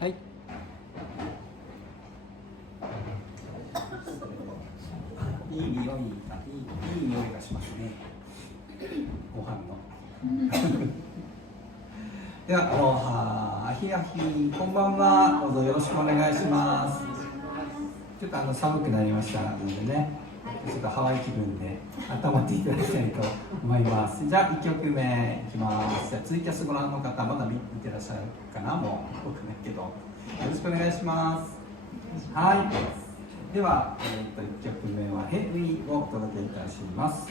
はい。いい匂いがしますね。ご飯の。では、アロハ、アヒアヒ、こんばんは。どうぞよろしくお願いします。ちょっと寒くなりましたのでね、ちょっとハワイ気分で温まっていただきたいと思います。じゃあ1曲目いきます。じゃあツイキャスご覧の方、まだ見てらっしゃるかな、もう僕ないけど、よろしくお願いします。はい。では、1曲目はヘビーをお届けいたします。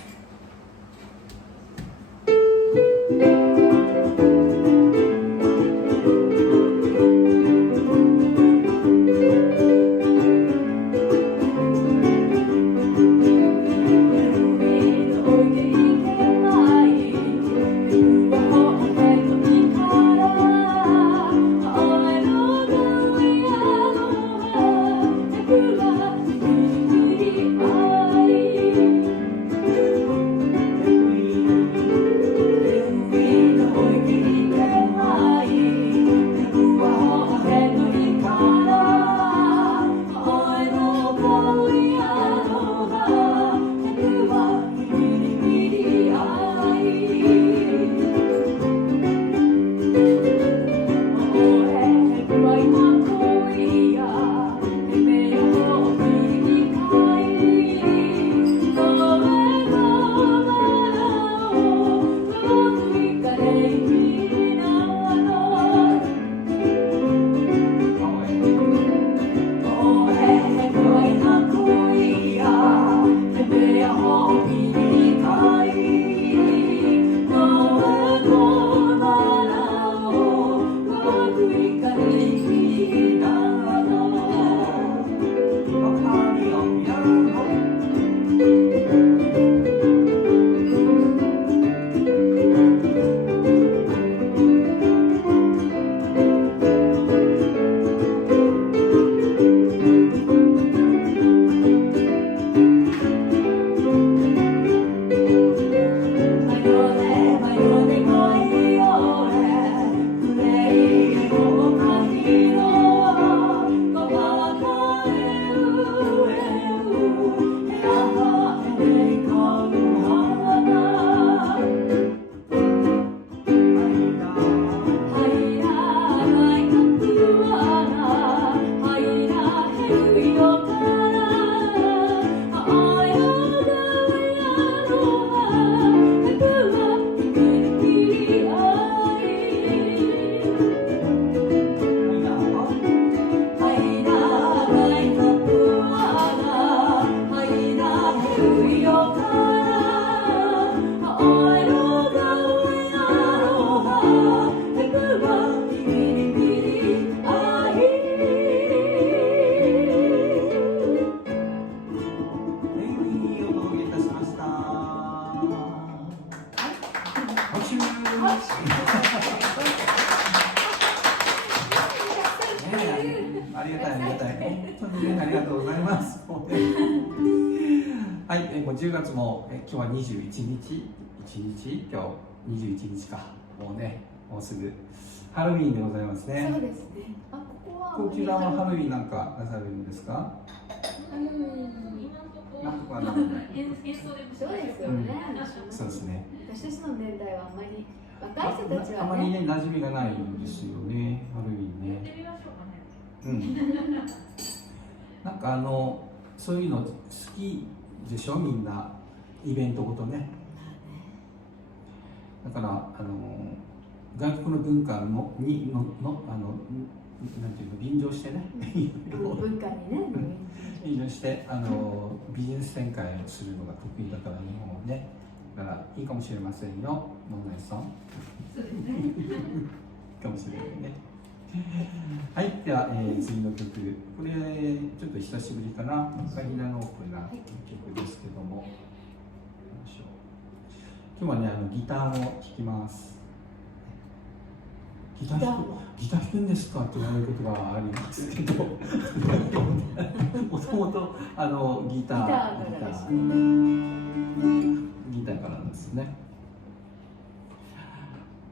ありがたい、本当にね、ありがとうございます。はい、もう10月も今日は21日、今日21日か、もうね、もうすぐハロウィーンでございますね。そうですね。あ、こちらはハロウィーンなんかなされるんですか？なんとかな演奏でそうですよね。そうですね。私たちの年代はあんまり若い人たちはね、あまりね、馴染みがないんですよね、ハロウィーンね。やってみましょうかね。うん。なんかそういうの好きでしょ、みんなイベントごとね。だから外国の文化のなんていうの、便乗してね、文化にね、便乗してビジネス展開をするのが得意だから、日本はね。だからいいかもしれませんよ、ノンナイさん。そうですね。かもしれないね。はい、では、次の曲、これちょっと久しぶりかな、カヒナのオープンな曲ですけども、今日はね、ギターを弾きます。ギター弾くんですかって言われることがありますけど、もともとギターからですね。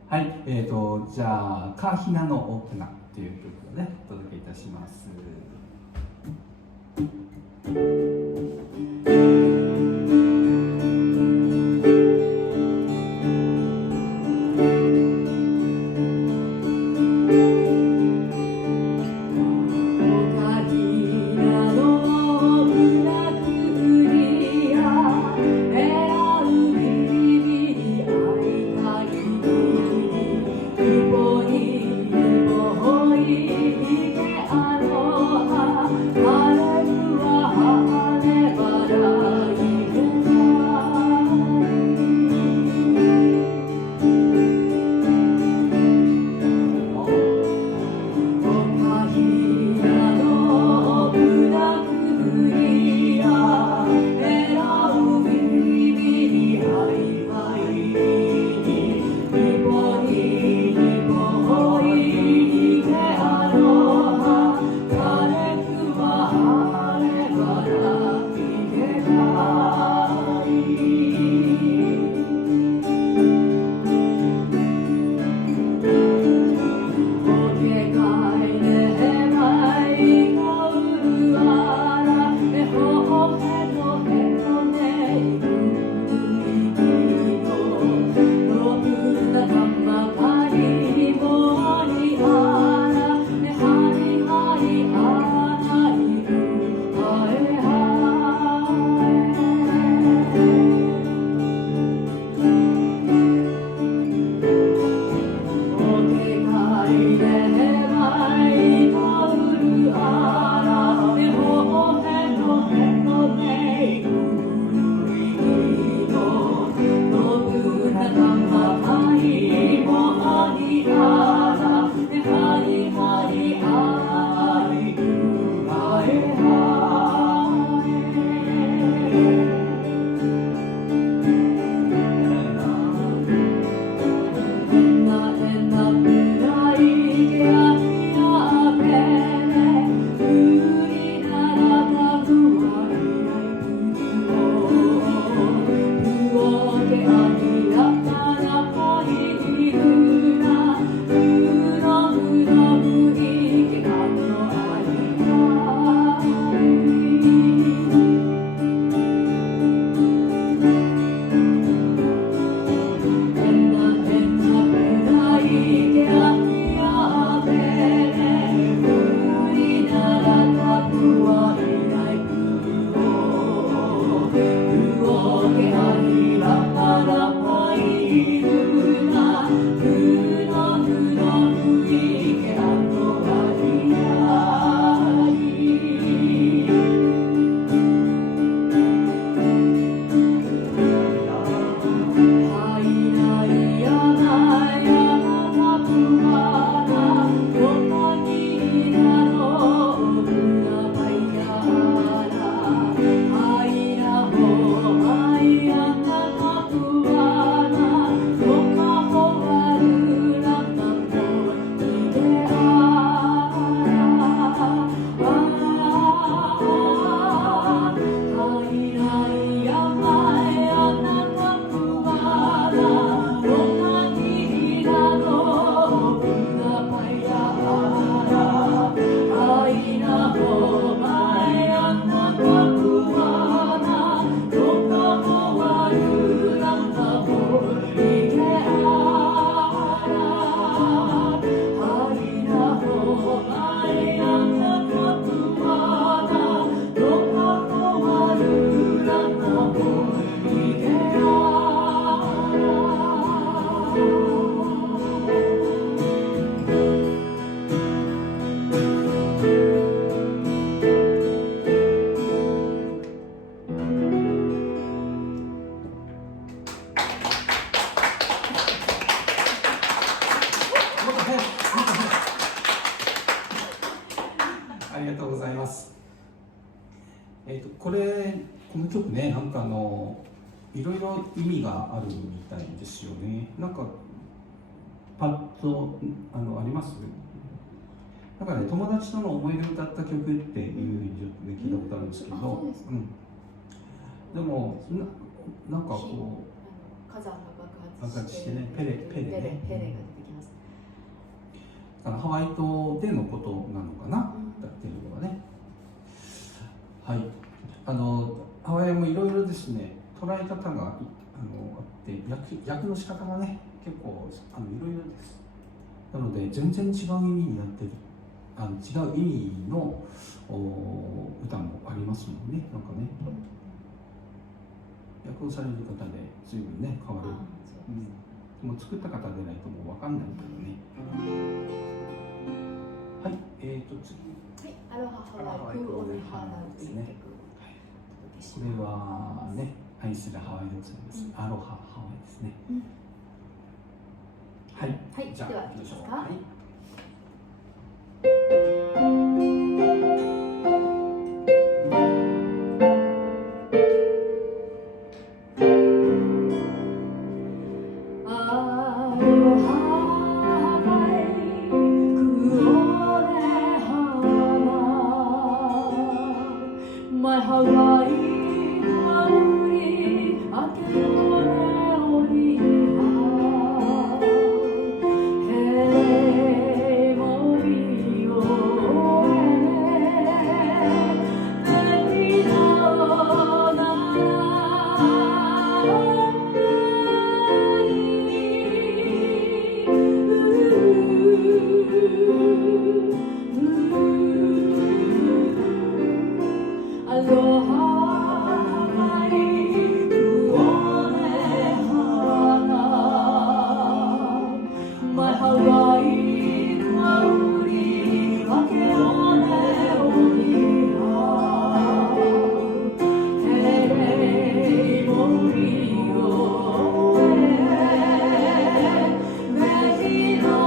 はい、じゃあカーヒナのオープナー。という曲をねお届けいたします。ありがとうございます。この曲ね、なんかいろいろ意味があるみたいですよね。なんかパッとあります？なんかね、友達との思い出を歌った曲っていうふうに聞いたことあるんですけど、でもなんかこう火山が爆発してね、ペレが出てきます。ハワイ島でのことなのかな、だっていうのはね。はい、ハワイもいろいろですね、捉え方があって訳の仕方がね結構いろいろです。なので全然違う意味になってる、違う意味の歌もありますもんね。なんかね、訳をされる方で随分ね変わる。もう作った方でないともう分かんないけどね。はい、次。はい、アロハハワイ、クーオネハワイですね。これはね、愛するハワイでございます。アロハハワイですね。はい、はい、じゃあでは行きましょう。いいですか。はい。My Hawaii, Maui, Akekone, Oriha, Hey, Morio, Aloha Hawaii, kuone hana. My Hawaii, Maui, Akeone oriha. Hey, Morio, Mehino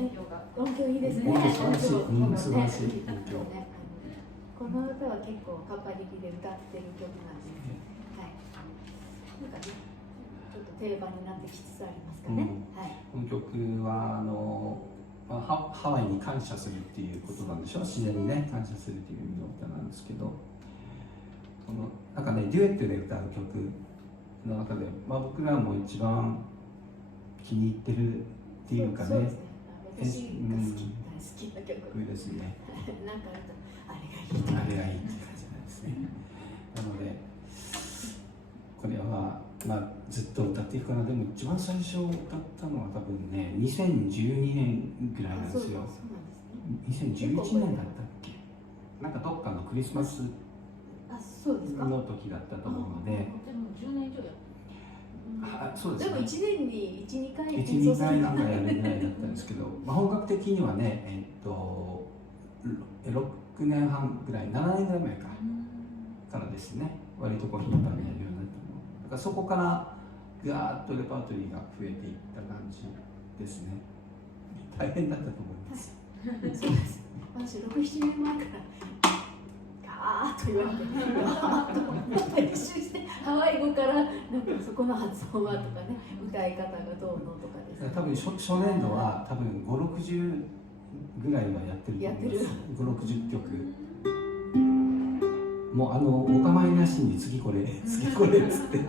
音響が。音響いいですね。音響素晴らしい、音響素晴らしい音響。ねこの歌は結構カッパリキで歌ってる曲なんです。はい。なんかね、ちょっと定番になってきつつありますかね。はい。この曲はまあ、ハワイに感謝するっていうことなんでしょう。自然にね感謝するっていう意味の歌なんですけど、このなんかねデュエットで歌う曲の中で、まあ、僕らも一番気に入ってるっていうかね、そうですね。私が好き、大好きな曲ですね。なんかあれがいいとか。あれがいいって感じなんですね。なのでこれは、まあ、ずっと歌っていくかな。でも一番最初歌ったのは多分ね2012年ぐらいなんですよ。2011年だったっけ、なんかどっかのクリスマスそうですか。の時だったと思うので、でも10年以上やそうですね。でも1年に1、2回1、2回なんかやるぐらいだったんですけど、まあ、本格的にはね、6年半ぐらい、7年ぐらい前からですね、割とこう頻繁にやるようになったの。だからそこからガーッとレパートリーが増えていった感じですね。大変だったと思います。そうです。私6、7年前からガーッと言われて、ガーッと練習してハワイ語からなんかそこの発音はとかね、歌い方がどうのとかですね。多分初年度は多分5、60ぐらいはやってると思います。5、60曲。もうお構いなしに次これっつって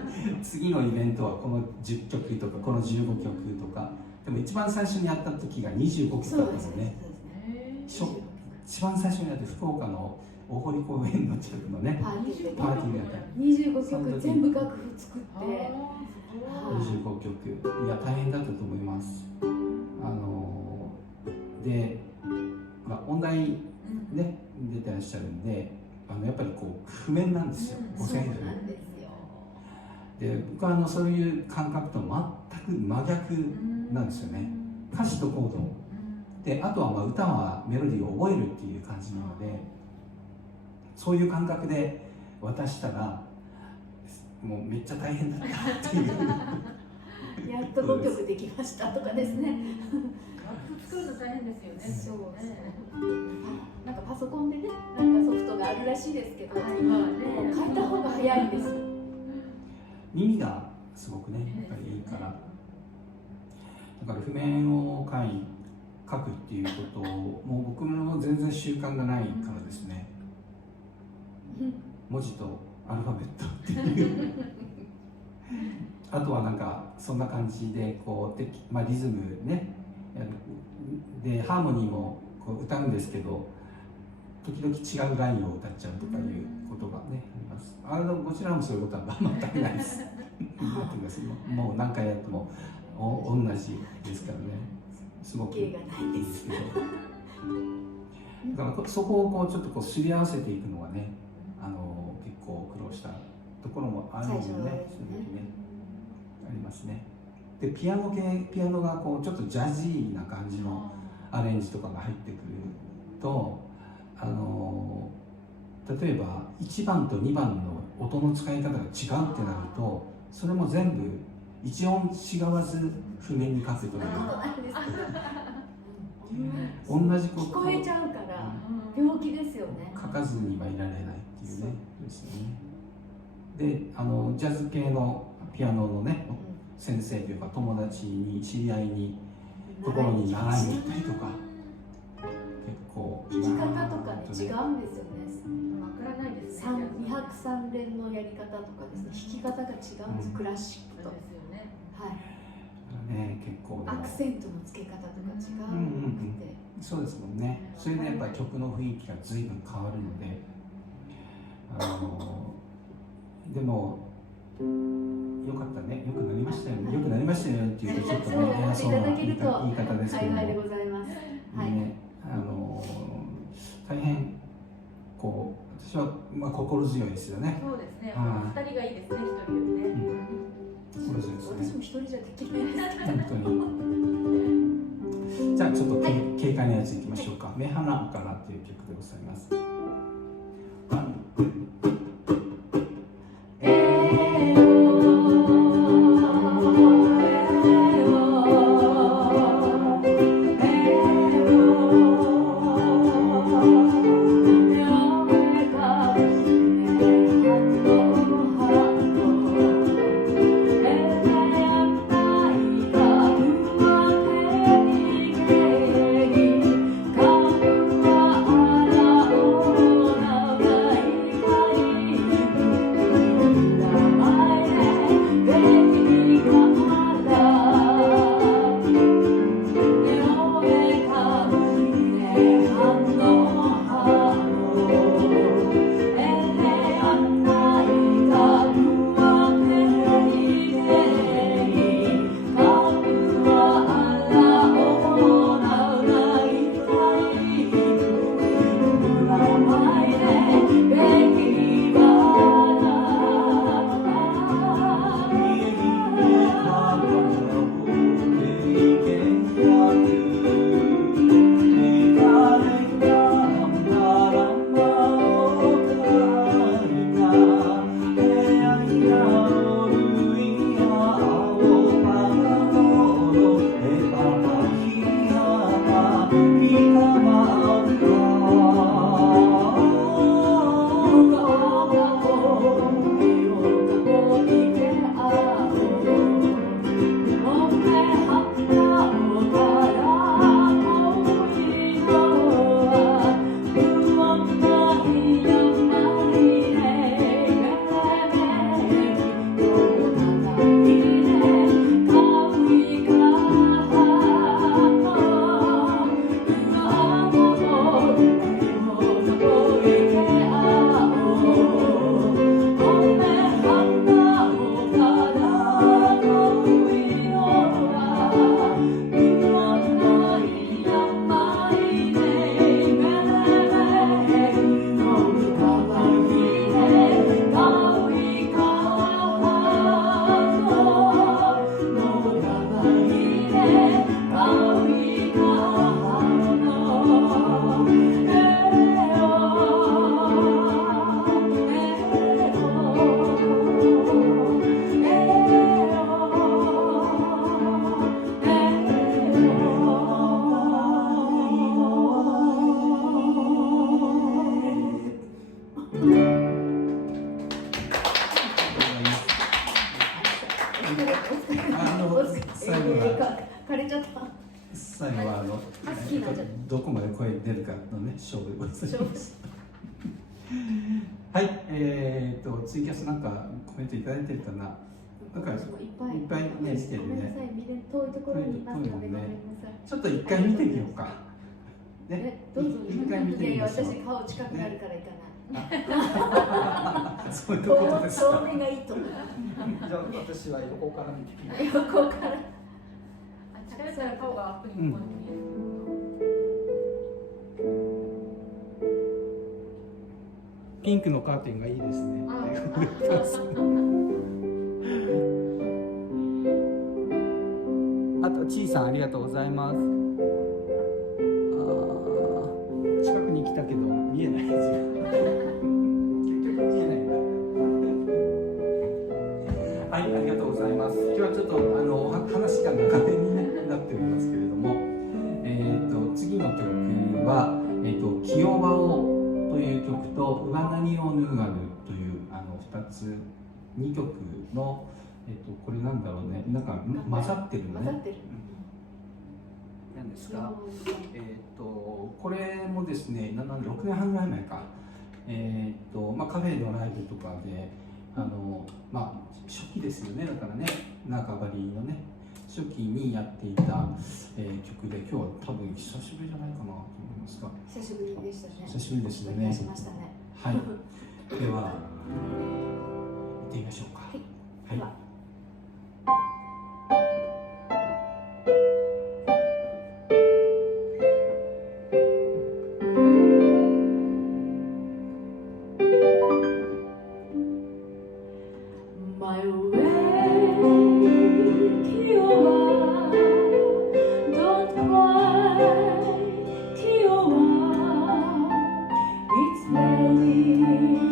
次のイベントはこの10曲とかこの15曲とか。でも一番最初にやった時が25曲だったんですよね。一番最初にやって福岡の大堀公園の近くのねパーティーでやった25曲全部楽譜作って25曲、いや大変だったと思います。で、まあ、音大ね出てらっしゃるんで、やっぱりこう譜面なんですよ、五線譜。で僕はそういう感覚と全く真逆なんですよね。歌詞とコードで、あとはまあ歌はメロディーを覚えるっていう感じなので、そういう感覚で渡したらもうめっちゃ大変だったっていうやっと5曲できましたとかですね。楽譜作るの大変ですよね。そうですね。なんかパソコンでね、なんかソフトがあるらしいですけど、今はね変えた方が早いんです。耳がすごくねやっぱりいいから、だから譜面を書くっていうことをもう僕も全然習慣がないからですね、文字とアルファベットっていうあとはなんかそんな感じでこうまあ、リズムねでハーモニーもこう歌うんですけど、時々違うラインを歌っちゃうとかいうことがねあります。こちらもそういうことは全くないですもう何回やっても同じですからね、すごくいいですけどだからそこをこうちょっとこうすり合わせていくのがね、結構苦労したところもあるのでね、そういう時ねありますね。でピアノがこうちょっとジャジーな感じのアレンジとかが入ってくると、例えば1番と2番の音の使い方が違うってなると、それも全部一音違わず譜面に書くという同じこと聞こえちゃうから病気ですよね。書かずにはいられないっていうねですよね。でジャズ系のピアノのね先生というか友達に知り合いにところに習いに行ったりとか、結構弾き方とかね違うんですよね。わからないですね。2拍3連のやり方とかですね、弾き方が違うんです、クラシックと。そうですよね。はい。結構アクセントの付け方とか違うくて、そうですもんね。それでやっぱり曲の雰囲気が随分変わるので、でもよかったね、よくなりましたよね、よくなりましたよっていうとちょっとね偉そうな言い方ですけども、幸いでございます。はい。ね、大変こう私はまあ心強いですよね。そうですね。2人がいいですね、1人よりね。心強いですね。私も一人じゃできないですけど。本当に。じゃあちょっと軽快なやついきましょうか。目鼻からっていう曲でございます。えハスキーになっちゃったどこまで声出るかのね勝負でございます勝負はい、ツイキャスなんかコメントいただいてるかな。なんかいっぱいいっぱいね来てるごめんなさね。い、見れ遠いところにいますのでごめんなさい。ちょっと一回見てみようか。ね、どうぞ。一回見てみましょう。いやいや、私顔近くなるからいかない。そういうことですか。遠目がいいと思う。じゃあ私は横から見てみます。横から。近寄ったら顔がアップに向こうに見える。ピンクのカーテンがいいですね。あと、ちいさんありがとうございます。近くに来たけど見えないですよ。結局見えないんだ。はい、ありがとうございます。今日はちょっと話が長めに、なっておりますけれども、次の曲は清場をという曲と上何を脱がぬという2つ2曲のこれなんだろうね、なんか混ざってるのね。混ざってる。なんですが、これもですね、6年半ぐらい前か、カフェのライブとかで初期ですよね、だからね、中張りのね初期にやっていた、曲で、今日は多分久しぶりじゃないかなと思いますが、久しぶりでしたね。久しぶりですよお願ね。いしましたね。はい。では、行ってみましょうか。はい。では。My way, Kiowa, don't cry, Kiowa, it's raining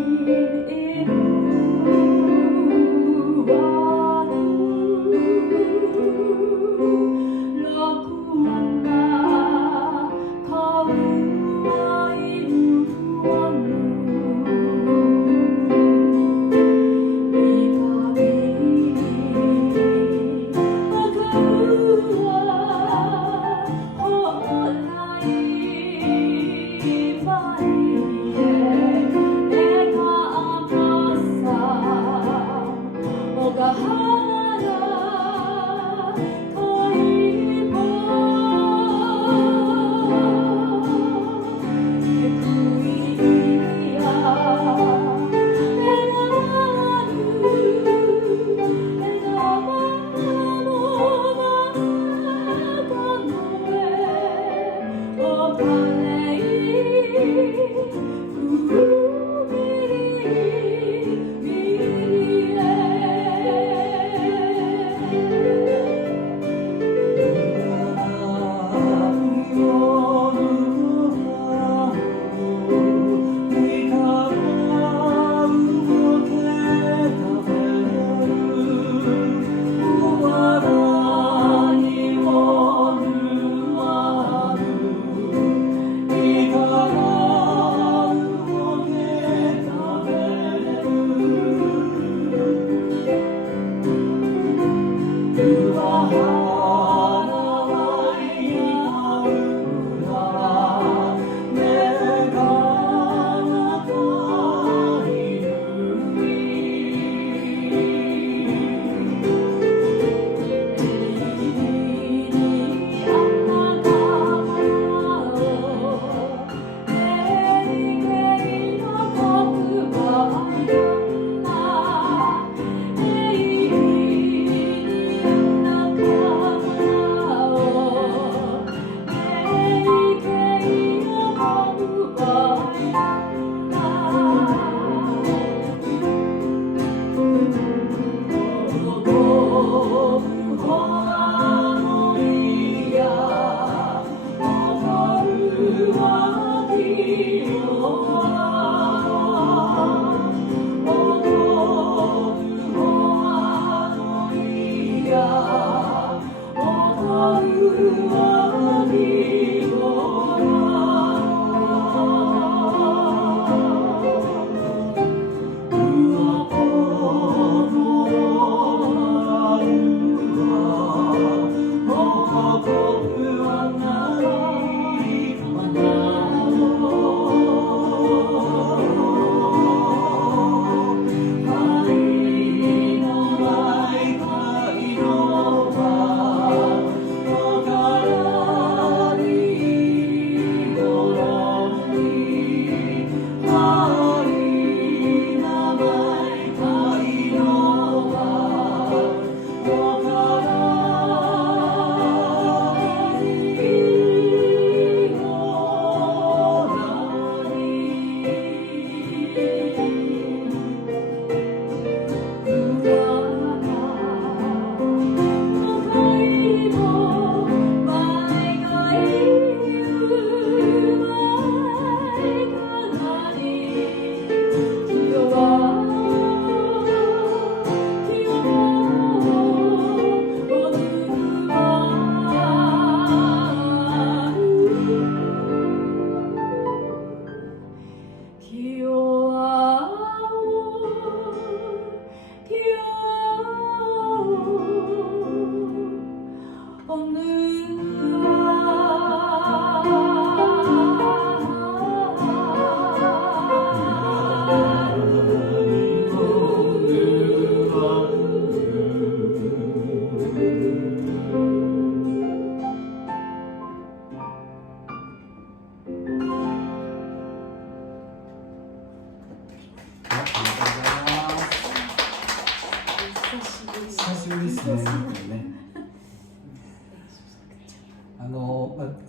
ですね。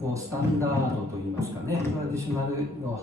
こうスタンダードといいますかね、トラディショナルの